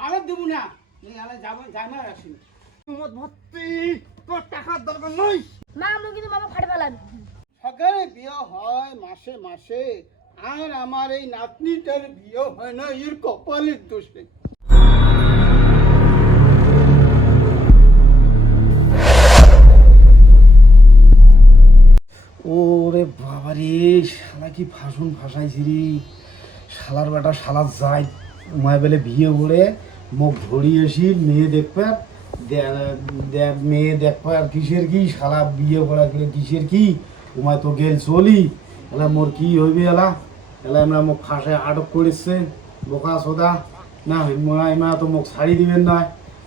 পালত দেবো না। এই আলে যাব যাই না রাখছি। মত ভর্তি তোর টাকার দরকার নই। মা আমি কিন্তু মামা ফাটে পেলাম সকালে বিয়ে হয় মাসে মাসে। আর আমার এই নাতনিটার বিয়ে হয় না এর কপালের দোষে ওরে বাবারে শালা কি ফাঁসুন ফাঁসাইছি রে। শালার বেটা শালা যায় উমায় বেলে বিয়ে করে। মুখ ধরিয়েছি মেয়ে দেখবে মেয়ে দেখবে আর কিসের কি? শালা বিয়ে করা গেলে কিসের কি? উমায় তো গেল চলি। এলা মোর কি হইবে এলা? এলা আমরা মুখ ফাঁসে আটক করেছে, বোকা সোদা। না মা মা তো মুখ ছাড়ি দিবেন না।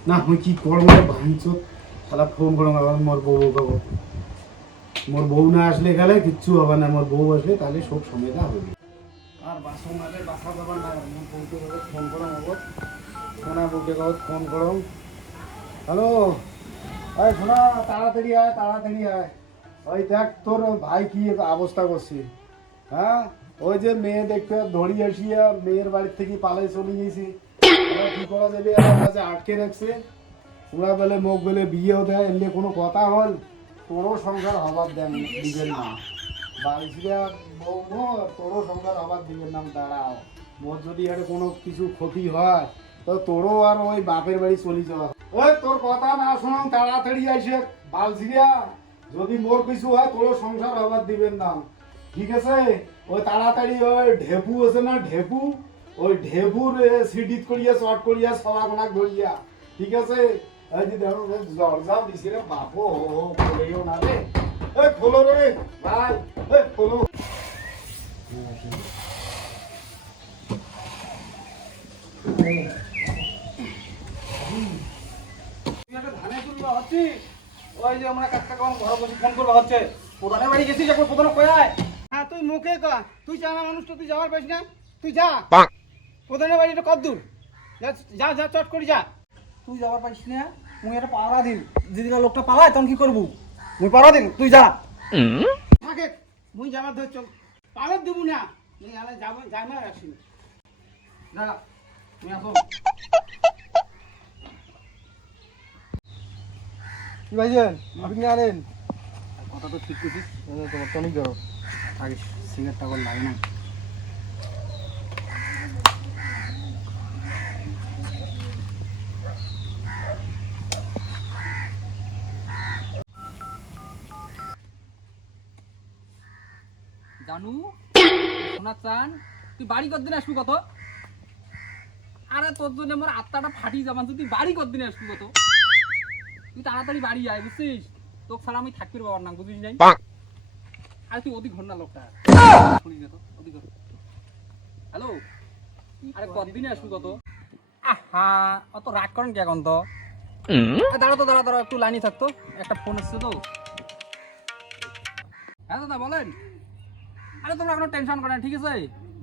না, আমি কি করব? ভাঙচুর। শালা ফোন করো মোর বউ বাবু মোর বউ না আসলে গেলে কিচ্ছু হবে না। মোর বউ আসলে তাহলে সব সময়টা হবে। আর বাসন মাঝে বাসা দেবার না বউকে কাগজ ফোন করো সোনা বউকে কাগজ ফোন করো। হ্যালো? আয় শোনা তাড়াতাড়ি আয় তাড়াতাড়ি আয়। ওই দেখ তোর ভাই কি অবস্থা করছে। হ্যাঁ? ওই যে মেয়ে দেখতে ধরি আসিয়া মেয়ের বাড়ির থেকে পালাই চলে গেছি। কি করা যাবে? কাছে আটকে রাখছে। ওরা বলে মুখ বলে বিয়েও দেয় এলে কোনো কথা হল তোরও সংসার হবার দেন দিবেন না। বাড়িটা গো, তোরও সংসার হবার দিবেন না দাঁড়াও। মোর যদি আর কোনো কিছু ক্ষতি হয় তো তোরও আর ওই বাপের বাড়ি চলি যাওয়া। ওই তোর কথা না শোনো তাড়াতাড়ি আসে বালছিয়া যদি মোর কিছু হয়, তোরও সংসার হবার দিবেন না। ঠিক আছে? ওই তাড়াতাড়ি ওই ঢেপু আছে না ঢেপু? ওই ঢেপুর সিডিট করিয়া শর্ট করিয়া সবা কোনাক ধরিয়া। ঠিক আছে? এই যে দেখো যে দরজা দিছি রে বাপো খোলেও না রে। এ খোলো রে, ভাই এ খোলো। তুই একটা ধানে তুলবা ওই যে আমরা কাকা কাকা ঘরে বসে ফোন করবা হচ্ছে প্রধানের বাড়ি গেছিস এখন প্রধান কয়ায় হ্যাঁ তুই মুখে কয়া তুই জানা মানুষ তো তুই যাওয়ার পারিস না। তুই যা। প্রধানের বাড়িটা কত দূর? যা- যা চট করে যা। তুই যাওয়ার পারিস না মুই একটা পাওয়া দিন যেদিন লোকটা পালায় তখন কি করব? মুই পাওয়া দিন তুই যা। থাকে মুই যাবার ধর চল। পালত দেবো না। এই আলে যাব যাই না রাখছি দাদা তুমি আসো কি ভাইজান, আপনি আনেন? কথা তো ঠিক করছিস তোমার টনিক ধরো। আগে সিগারেটটা করে লাগে না জানু সোনা চান তুই বাড়ি কতদিন আসবি কত? আরে তোর জন্য আমার আত্মাটা ফাটি যাবান তুই বাড়ি কতদিন আসবি কত? তুই তাড়াতাড়ি বাড়ি আয় বুঝছিস? তোকে ছাড়া আমি থাকতে পারবার না বুঝিস নাই? আরে তুই অধিক না লোকটা শুনিস না তো? অধিক হ্যালো? আরে কতদিনে আসবি কত? আহা অত রাগ করেন কে এখন তো? দাঁড়া তো দাঁড়া দাঁড়া একটু লাইনে থাকতো একটা ফোন এসছে তো। হ্যাঁ দাদা বলেন। আরে তোমরা কোনো টেনশন করেন ঠিক আছে?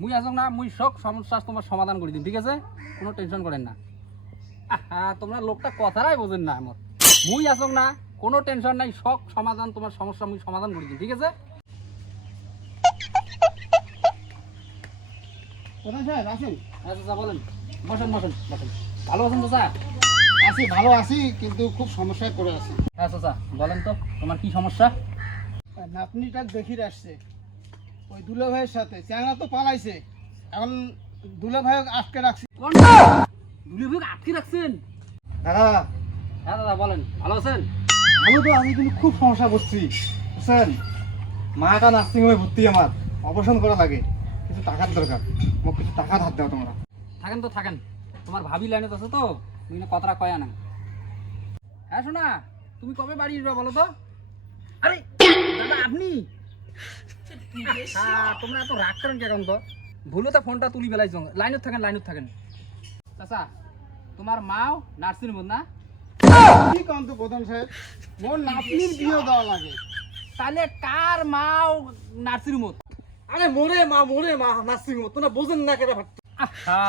মুই আসুক না মুই সব সমস্যা তোমার সমাধান করে দিন ঠিক আছে? কোনো টেনশন করেন না। হ্যাঁ তোমরা লোকটা কথাটাই বোঝেন না আমার। মুই আসুক না কোনো টেনশন নাই সব সমাধান তোমার সমস্যা মুই সমাধান করে দিন ঠিক আছে? হ্যাঁ বলেন। বসেন বসেন বসেন। ভালো আছেন আছি ভালো আছি কিন্তু খুব সমস্যায় পড়ে আছি। হ্যাঁ চাচা বলেন তো তোমার কি সমস্যা? নাতনিটা দেখি আসছে। ওই দুলে ভাইয়ের সাথে। চ্যাংরা তো পালাইছে। এখন দুলে ভাই আটকে রাখছি। কোন দুলি ভাই আটকে রাখছেন? দাদা হ্যাঁ দাদা বলেন। ভালো আছেন? আমি তো আমি কিন্তু খুব সমস্যা করছি বুঝছেন? মাটা নার্সিং হোমে ভর্তি আমার। অপারেশন করা লাগে কিছু টাকার দরকার। মোক কিছু টাকা ধার দাও তোমরা। থাকেন তো থাকেন। তোমার ভাবি লাইনে আছে তো তুমি না কথাটা কয়া না। হ্যাঁ শোনা তুমি কবে বাড়ি আসবে বলো তো? আরে দাদা আপনি? হ্যাঁ তোমরা এত রাগ করেন কে এখন তো? ভুলো তো ফোনটা তুলি বেলাইছ লাইনত থাকেন লাইনত থাকেন। চাচা তোমার মাও নার্সিং হোম না? কি প্রধান সাহেব মোর নাতনির বিয়ে দেওয়া লাগে। তাহলে কার মাও নার্সিং হোম আরে মোরে মা মোরে মা নার্সিং হোম তোমরা বোঝেন না কেটে আহা,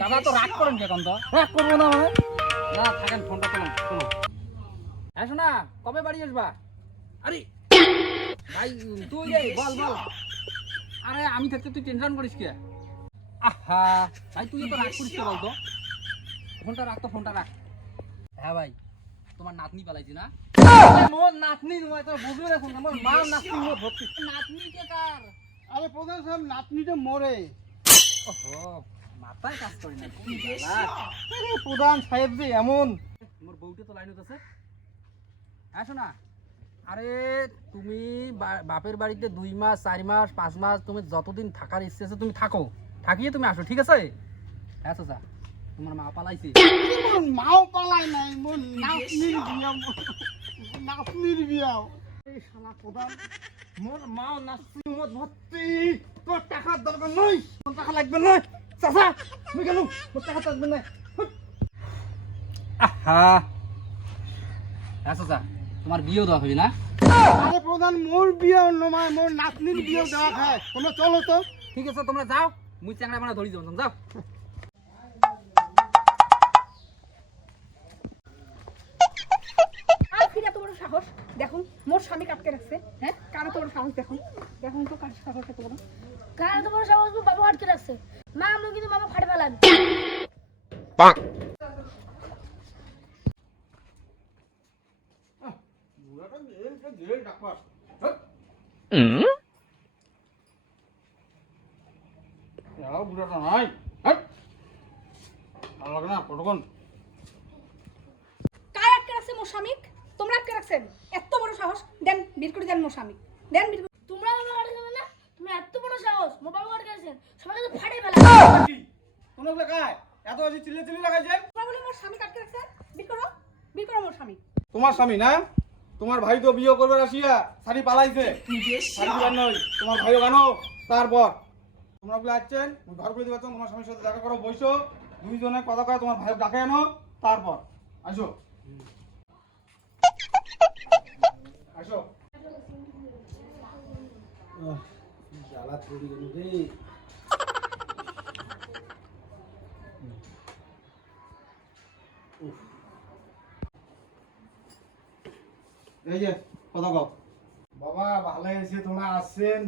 দাদা তো রাগ করেন কে এখন রাগ করব না মানে? না থাকেন ফোনটা তুলুন হ্যাঁ শোনা কবে বাড়ি আসবা? আরে ভাই তুই বল বল। আরে আমি থাকতে তুই টেনশন করিস কে? আহা ভাই তুই তো রাগ করিস কে বলতো? ফোনটা রাখ তো ফোনটা রাখ। হ্যাঁ ভাই। তোমার নাতনি পালাইছি না? মোর নাতনি তোমায় তো বুঝবে না কোন আমার মা নাতনি মোর ভর্তি নাতনি কে কার আরে প্রধান সাহেব নাতনিটা মরে। ওহো মাথায় কাজ করি না প্রধান সাহেব যে এমন। মোর বউটা তো লাইনত আছে আসো না আরে তুমি বাপের বাড়িতে দুই মাস চার মাস পাঁচ মাস তুমি যতদিন থাকার ইচ্ছে আছে তুমি থাকো। থাকিয়ে তুমি আসো ঠিক আছে? হ্যাঁ চাচা তোমার মা পালাইছে। মোর মাও পালাই নাই মোর নাতনির বিয়া নাতনির বিয়া এই শালা প্রধান মোর মাও নাতনি মোর ভর্তি তোর টাকার দরকার নয় তোর টাকা লাগবে না। চাচা আমি গেল মোর টাকা লাগবে না। আহা। হ্যাঁ চাচা তোমার বিয়েও দেওয়া হবে না? আরে প্রধান মোর বিয়া নমায় মোর নাতনির বিয়ে দেওয়া খায় তোমরা চলো তো। ঠিক আছে তোমরা যাও মুই চ্যাংড়া বানা ধরি যাও যাও। সাহস। দেখুন মোর স্বামী কাটকে রাখছে। হ্যাঁ? কার বড় সাহস দেখুন। দেখুন তো কার সাহস এত বড়। কার বড় সাহস মোর বাবা আটকে রাখছে। মা আমি কিন্তু বাবা ফাটে বুড়াটা নাই। ভালো লাগে না কতক্ষণ কার আটকে রাখছে মোর স্বামী? তোমরা আটকে রাখছেন? এত বড় সাহস। দেন বের করে দেন মোর স্বামী। দেন করে তোমরা বাবা আটকে যাবে না? তুমি এত বড় সাহস। মোর বাবা আটকে রাখছেন সবাই তো ফাটে ফেলান কি তোমরা বলে কায় এত বেশি চিল্লে চিল্লে লাগাইছেন? তোমরা বলে মোর স্বামী আটকে রাখছেন? বের করো। বের করো মোর স্বামী। তোমার স্বামী না? তোমার ভাই তো বিয়ে করবে আসিয়া শাড়ি পালাইছে। তোমার ভাইও গানো তারপর। তোমরা বলে আসছেন ঘর করে দিবার তোমার স্বামীর সাথে দেখা করো বইসো দুইজনে কথা কয় তোমার ভাই ডাকে আনো। তারপর। আসো। আসো। জ্বালা তৈরি গেল রে এই যে কথা কও। বাবা ভালো হয়েছে তোমরা আসছেন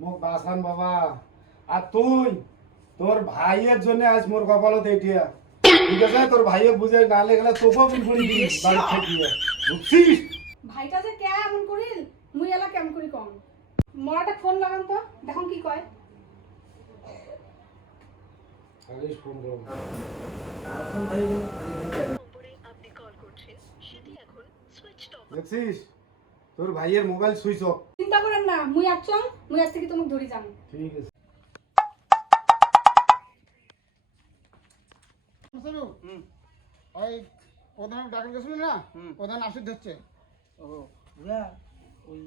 মুখ বাসান বাবা? আর তুই? তোর ভাইয়ের জন্য আজ মোর কপালত এইটিয়া ঠিক আছে? তোর ভাইয়ে বুঝে না লেগেলে তোকেও বিলকুল বাড়ি থেকে বুঝছিস? ভাইটা যে কে এমন করিল মুই এলা কেমন করি কম। মরাটা ফোন লাগান তো দেখুন কি কয়। ফোন দেখছিস? তোর ভাইয়ের মোবাইল সুইচ অফ চিন্তা করেন না মুই আসছম মুই আজ থেকে তোমাকে ধরি যাম ঠিক আছে। ওই প্রধান ডাক্তার গেছিল না? প্রধান আসির ধরছে। ও বুড়া ওই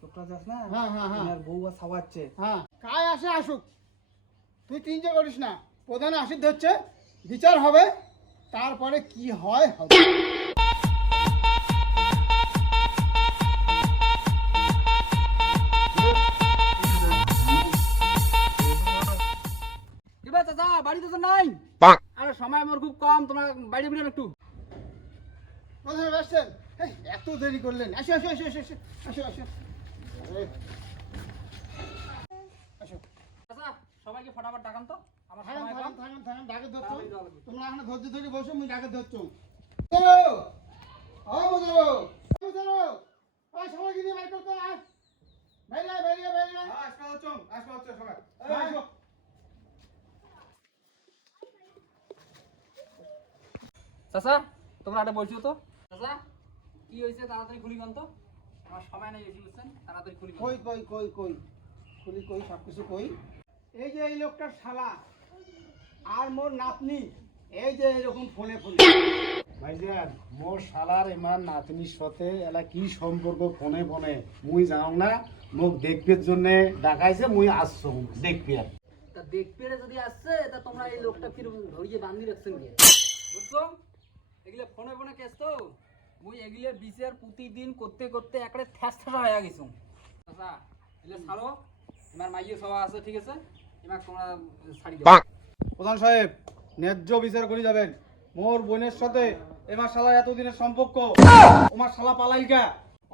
লোকটা যাস না? হ্যাঁ হ্যাঁ হ্যাঁ। ওনার বউ সাওয়াচ্ছে হ্যাঁ। কায় আসে আসুক। তুই চিন্তা করিস না। প্রধান আসির ধরছে বিচার হবে তারপরে কি হয় হবে। বাড়িতে তো নাই। আরে সময় আমার খুব কম তোমার বাড়ি বেরোন একটু। আসছেন? এত দেরি করলেন। আসো আসো আসো আসো আসো আসো আসো। আরে, আসো। চাচা সবাইকে ফটাফট ডাকান তো। আমার সময় কম। থাকেন থাকেন ডাকে ধরছো? তাড়াতাড়ি যাওয়া লাগবে। তোমরা এখন ধৈর্য ধরে বসো মুই ডাকে ধরছো। চলো ও বুঝলো। বুঝলো। ওই সবাইকে নিয়ে বাইর করতে আয়। বাইরে বাইরে বাইরে আয়। আসকা হচ্ছে আসকা সবাই। আসো। চাচা তোমরা একটা বলছো তো। চাচা কি হয়েছে? তাড়াতাড়ি খুলি গন্ত আমার সময় নেই বেশি বুঝছেন? তাড়াতাড়ি খুলি কই কই কই কই? খুলি কই সব কিছু কই? এই যে এই লোকটার শালা আর মোর নাতনি এই যে এরকম ফোনে ফোনে। ভাইজান মোর শালার ইমান নাতনির সাথে এলা কি সম্পর্ক ফোনে ফোনে? মুই যাও না মোক দেখবের জন্য ডাকাইছে মুই আসছো দেখবি আর। তা দেখবে রে যদি আসছে তা তোমরা এই লোকটা ফির ধরিয়ে বান্ধি রাখছেন বুঝছ? এগুলো ফোনে ফোনে কেস তো। মুই এগুলো বিচার প্রতিদিন করতে করতে একড়ে ঠ্যাস ঠ্যাসা হয়ে গেছো। আচ্ছা এগুলো ছাড়ো তোমার মাইয়ে সবা আছে ঠিক আছে? এবার তোমরা ছাড়ি দাও। প্রধান সাহেব ন্যায্য বিচার করে যাবেন। মোর বোনের সাথে শালা এতদিনের সম্পর্ক। ওমার শালা পালাইকা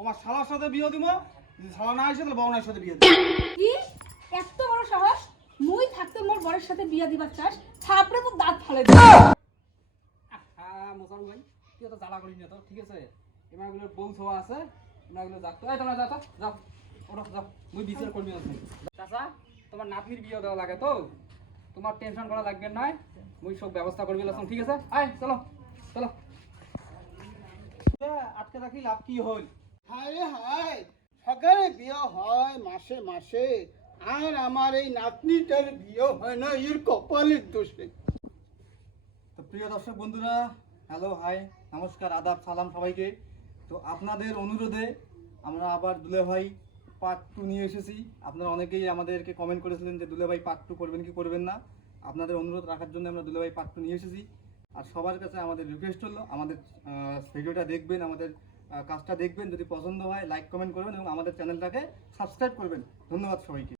ওমার শালার সাথে বিয়ে দিব যদি শালা না আসে তাহলে বউনের সাথে বিয়ে দিব কি? এত বড় সাহস? মুই থাকতে মোর বরের সাথে বিয়া দিবার চাস? থাপড়ে তো দাঁত ফালে দিবি। তুই তো জ্বালা করিস না তো ঠিক আছে? এবার বউ ছোয়া আছে তোমরা এগুলো যাক তো এই তোমরা যাও তো যাও ওরা যাও মুই বিচার করবি না চাচা তোমার নাতনির বিয়ে দেওয়া লাগে তো। তোমার টেনশন করা লাগবে না মুই সব ব্যবস্থা করবি লাসম ঠিক আছে? আয় চলো চলো। আটকে রাখি লাভ কি হল? হায় হায় সকালে বিয়ে হয় মাসে মাসে আর আমার এই নাতনিটার বিয়ে হয় না এর কপালের দোষে। তো প্রিয় দর্শক বন্ধুরা হ্যালো হাই নমস্কার, আদাব, সালাম সবাইকে। তো আপনাদের অনুরোধে আমরা আবার দুলে ভাই পার্ট টু নিয়ে এসেছি। আপনারা অনেকেই আমাদেরকে কমেন্ট করেছিলেন যে দুলে ভাই পার্ট টু করবেন কি করবেন না? আপনাদের অনুরোধ রাখার জন্য আমরা দুলে ভাই পার্ট টু নিয়ে এসেছি। আর সবার কাছে আমাদের রিকোয়েস্ট হলো, আমাদের ভিডিওটা দেখবেন, আমাদের কাজটা দেখবেন। যদি পছন্দ হয় লাইক কমেন্ট করবেন এবং আমাদের চ্যানেলটাকে সাবস্ক্রাইব করবেন। ধন্যবাদ সবাইকে।